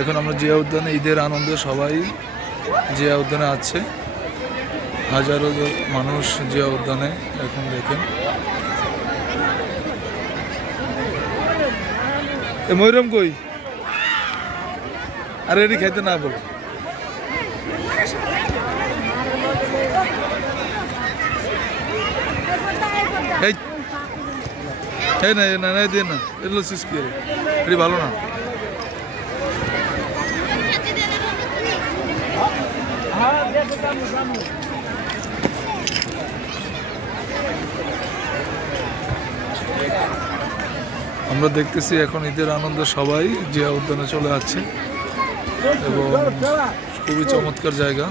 এখন আমরা জিয়া উদ্যানে ঈদের আনন্দে সবাই জিয়া উদ্যানে আছে। হাজারো মানুষ জিয়া উদ্যানে এখন দেখেন। এ ময়ূরম কই? আরে এটি খাইতে না বলো। এই না না না দিয়ে না, এগুলো সিস্কি এটি ভালো না। আমরা দেখতেছি এখন ঈদের আনন্দে সবাই জিয়া উদ্যানে চলে যাচ্ছে এবং খুবই চমৎকার জায়গা।